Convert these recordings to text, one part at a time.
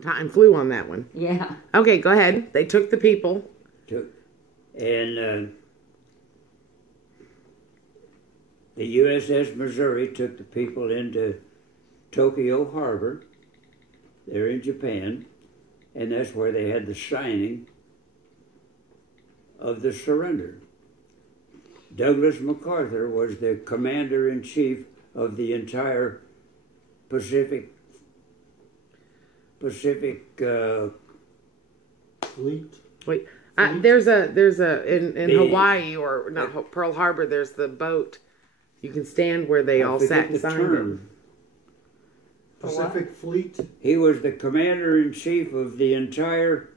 Time flew on that one. Yeah. Okay, go ahead. They took the people. And the USS Missouri took the people into Tokyo Harbor. They're in Japan, and that's where they had the signing of the surrender. Douglas MacArthur was the commander-in-chief of the entire Pacific Fleet. Wait, there's a in Hawaii or not Pearl Harbor. There's the boat. You can stand where they all sat and signed it. Pacific Fleet. He was the commander-in-chief of the entire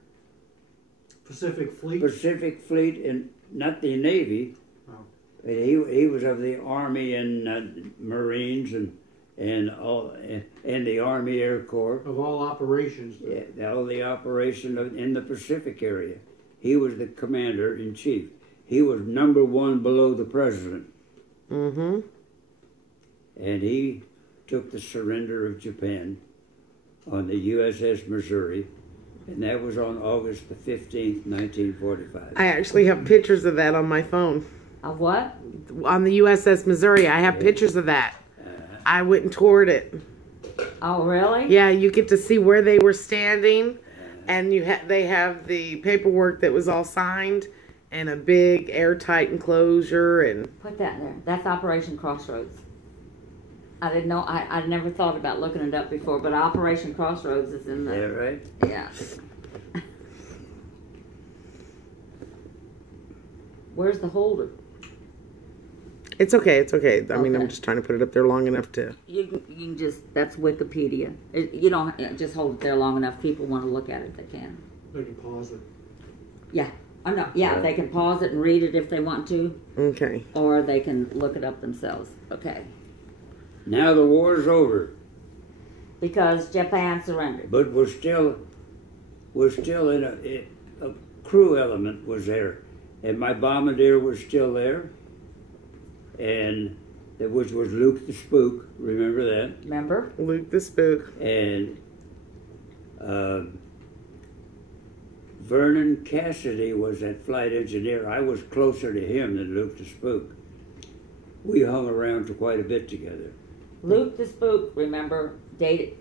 Pacific Fleet. Pacific Fleet, and not the Navy. Oh. He was of the Army and Marines and the Army Air Corps. Of all operations. Yeah, all the operation in the Pacific area. He was the commander-in-chief. He was #1 below the president. Mm-hmm. And he took the surrender of Japan on the USS Missouri, and that was on August the 15th, 1945. I actually have pictures of that on my phone. Of what? On the USS Missouri, I have pictures of that. I went and toured it. Oh, really? Yeah, you get to see where they were standing, and they have the paperwork that was all signed, and a big airtight enclosure, and Put that there. That's Operation Crossroads. I didn't know. I never thought about looking it up before, but Operation Crossroads is in Yeah, the. right? Yeah. Where's the holder? it's okay. It's okay. I mean, I'm Okay. just trying to put it up there long enough to. You can just. That's Wikipedia. You don't just hold it there long enough. People want to look at it. They can. They can pause it. Yeah. Oh no. Yeah. They can pause it and read it if they want to, Okay. or they can look it up themselves. Okay. Now the war's over, Because Japan surrendered. but we're still in a crew element was there, and my bombardier was still there, and which was Luke the Spook. Remember that? Remember? Luke the Spook. And Vernon Cassidy was that flight engineer. I was closer to him than Luke the Spook. We hung around for quite a bit together. Luke the Spook, remember,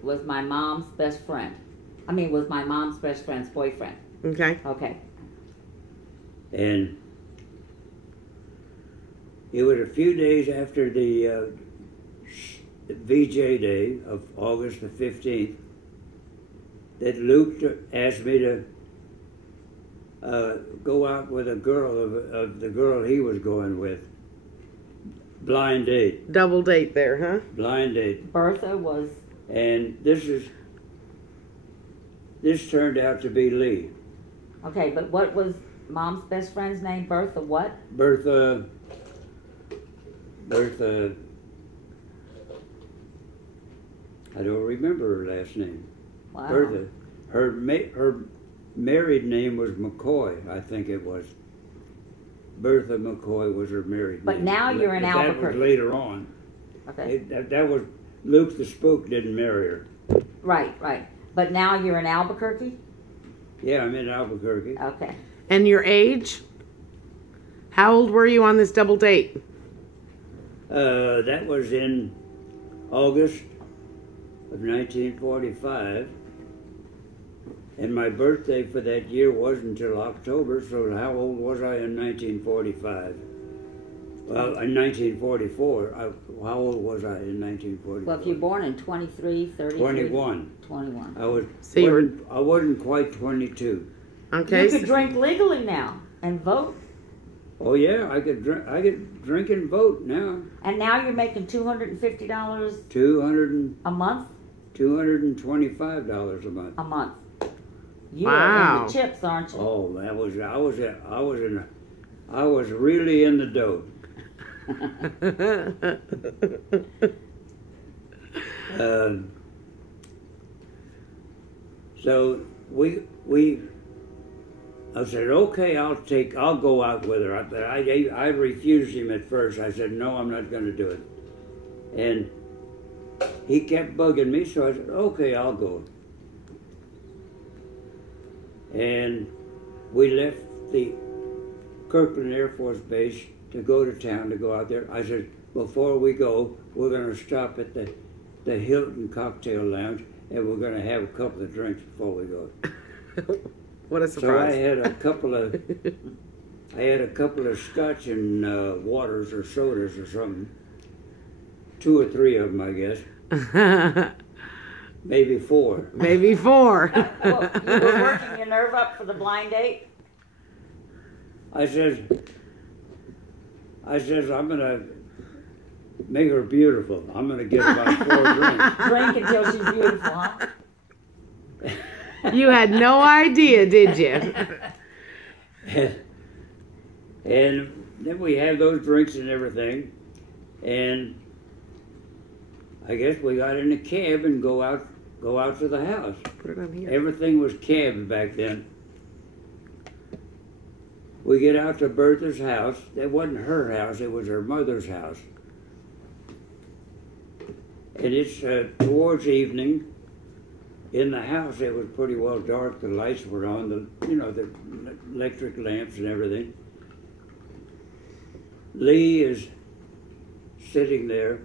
was my mom's best friend. Was my mom's best friend's boyfriend. Okay. Okay. And it was a few days after the VJ Day of August the 15th that Luke asked me to go out with a girl of the girl he was going with. Blind date. Double date there, huh? Blind date. Bertha was. And this turned out to be Lee. Okay, but what was mom's best friend's name? Bertha what? Bertha, I don't remember her last name. Wow. Bertha. Her married name was McCoy, I think it was. Bertha McCoy was her married But name. now you're in That was Albuquerque. later on. Okay. That was, Luke the Spook didn't marry her. Right. But now you're in Albuquerque? Yeah, I'm in Albuquerque. Okay. And your age? How old were you on this double date? That was in August of 1945. And my birthday for that year wasn't until October, so how old was I in 1945? Well, in 1944, how old was I in 1944? Well, if you're born in 23, 33. 21. 21. I wasn't quite 22. Okay. You could drink legally now and vote. Oh yeah, I could drink and vote now. And now you're making $250 $225 a month? a month. A month. You Wow. are in the chips, aren't you? Oh, I was really in the dough. So I said, okay, I'll go out with her. I refused him at first. I said, no, I'm not going to do it. And he kept bugging me, so I said, okay, I'll go. And we left the Kirkland Air Force Base to go to town, to go out there. I said, before we go, we're going to stop at the Hilton Cocktail Lounge, and we're going to have a couple of drinks before we go. What a So surprise. I had a couple of scotch and waters or sodas or something. 2 or 3 of them, I guess. Maybe 4. Maybe 4. Well, you were working your nerve up for the blind date? I says, I'm gonna make her beautiful. I'm gonna get about 4 drinks. Drink until she's beautiful, huh? You had no idea, did you? And then we had those drinks and everything, and I guess we got in a cab and go out to the house. Put it on here. Everything was cab back then. We get out to Bertha's house. That wasn't her house, it was her mother's house. And it's towards evening. In the house, it was pretty well dark. The lights were on, the electric lamps and everything. Lee is sitting there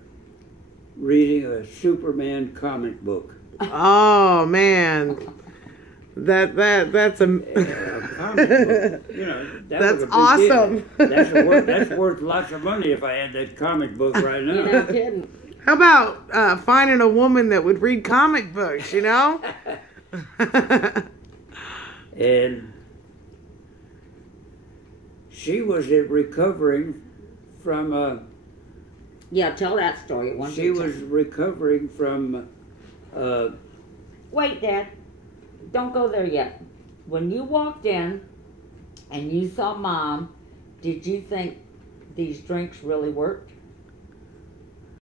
reading a Superman comic book. Oh man, that's a Comic book. that's was a big awesome. deal. That's worth lots of money if I had that comic book right now. You're not kidding. How about finding a woman that would read comic books? You know. And she was recovering from. Yeah, tell that story. She was recovering from. Wait, Dad. Don't go there yet. When you walked in and you saw Mom, did you think these drinks really worked?